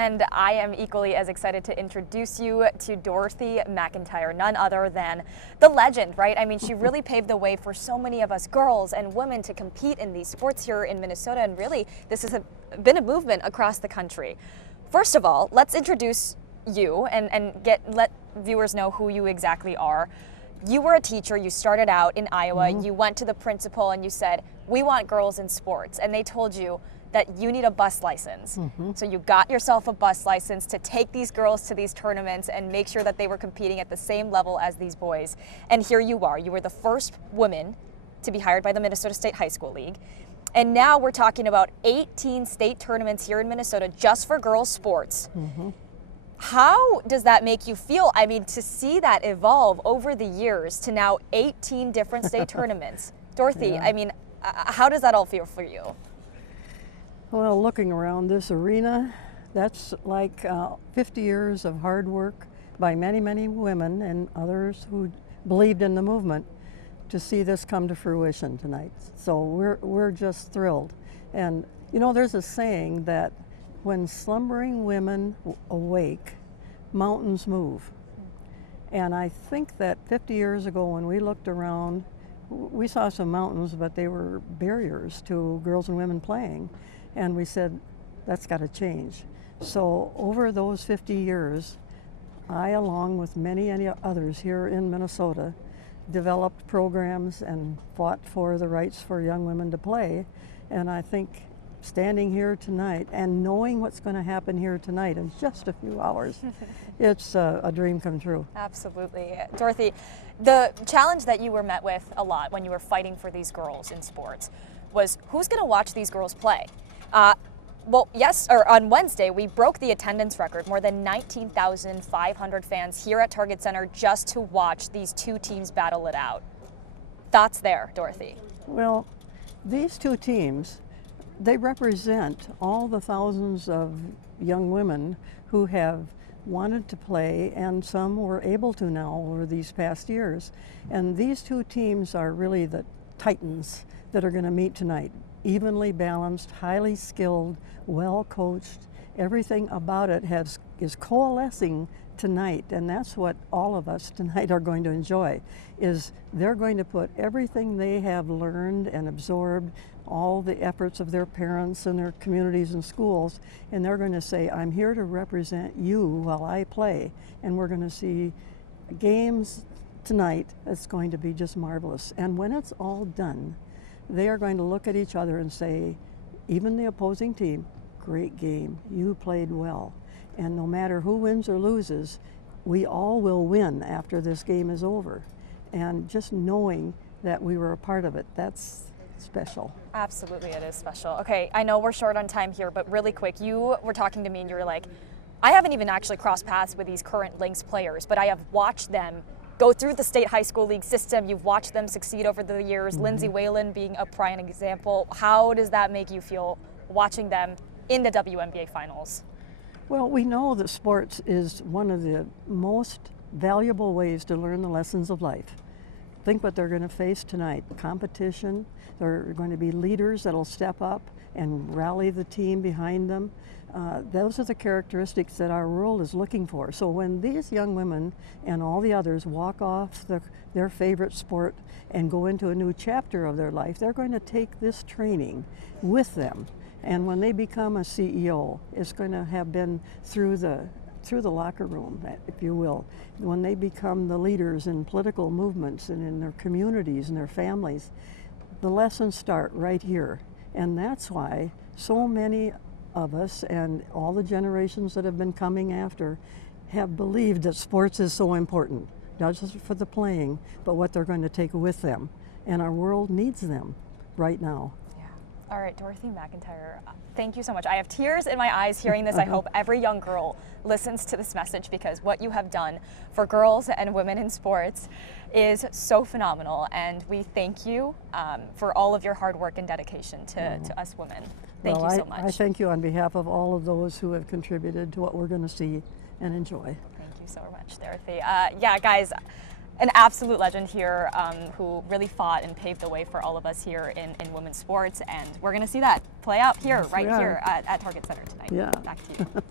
and I am equally as excited to introduce you to Dorothy McIntyre, none other than the legend, right? I mean, she really paved the way for so many of us girls and women to compete in these sports here in Minnesota, and really, this has been a movement across the country. First of all, let's introduce you and let viewers know who you exactly are. You were a teacher, you started out in Iowa, you went to the principal and you said, we want girls in sports, and they told you that you need a bus license. So you got yourself a bus license to take these girls to these tournaments and make sure that they were competing at the same level as these boys. And here you are. You were the first woman to be hired by the Minnesota State High School League. And now we're talking about 18 state tournaments here in Minnesota just for girls sports. How does that make you feel? I mean, to see that evolve over the years to now 18 different state tournaments. Dorothy, I mean, how does that all feel for you? Well, looking around this arena, that's like 50 years of hard work by many, many women and others who believed in the movement to see this come to fruition tonight. So we're just thrilled. And you know, there's a saying that when slumbering women awake, mountains move. And I think that 50 years ago when we looked around, we saw some mountains, but they were barriers to girls and women playing. And we said, that's got to change. So over those 50 years, I, along with many others here in Minnesota, developed programs and fought for the rights for young women to play. And I think standing here tonight and knowing what's going to happen here tonight in just a few hours, it's a dream come true. Absolutely. Dorothy, the challenge that you were met with a lot when you were fighting for these girls in sports was who's going to watch these girls play? Well, on Wednesday, we broke the attendance record, more than 19,500 fans here at Target Center just to watch these two teams battle it out. Thoughts there, Dorothy? Well, these two teams, they represent all the thousands of young women who have wanted to play, and some were able to now over these past years. And these two teams are really the titans that are going to meet tonight. Evenly balanced, highly skilled, well coached. Everything about it is coalescing tonight, and that's what all of us tonight are going to enjoy, is they're going to put everything they have learned and absorbed, all the efforts of their parents and their communities and schools, and they're going to say, I'm here to represent you while I play. And we're going to see games tonight that's going to be just marvelous. And when it's all done, they are going to look at each other and say, even the opposing team, great game, you played well. And no matter who wins or loses, we all will win after this game is over. And just knowing that we were a part of it, that's special. Absolutely, it is special. Okay, I know we're short on time here, but really quick, you were talking to me and you were like, I haven't even actually crossed paths with these current Lynx players, but I have watched them go through the state high school league system. You've watched them succeed over the years, Lindsay Whalen being a prime example. How does that make you feel watching them in the WNBA finals? Well, we know that sports is one of the most valuable ways to learn the lessons of life. Think what they're going to face tonight. Competition, there are going to be leaders that'll step up and rally the team behind them. Those are the characteristics that our world is looking for. So when these young women and all the others walk off their favorite sport and go into a new chapter of their life, they're going to take this training with them. And when they become a CEO, it's going to have been through the locker room, if you will. When they become the leaders in political movements and in their communities and their families, the lessons start right here. And that's why so many of us and all the generations that have been coming after have believed that sports is so important, not just for the playing, but what they're going to take with them. And our world needs them right now. All right, Dorothy McIntyre, thank you so much. I have tears in my eyes hearing this. I hope every young girl listens to this message, because what you have done for girls and women in sports is so phenomenal. And we thank you for all of your hard work and dedication to us women. Thank you so much. I thank you on behalf of all of those who have contributed to what we're going to see and enjoy. Thank you so much, Dorothy. Yeah, guys, an absolute legend here who really fought and paved the way for all of us here in women's sports. And we're going to see that play out here, here at Target Center tonight. Yeah. Back to you.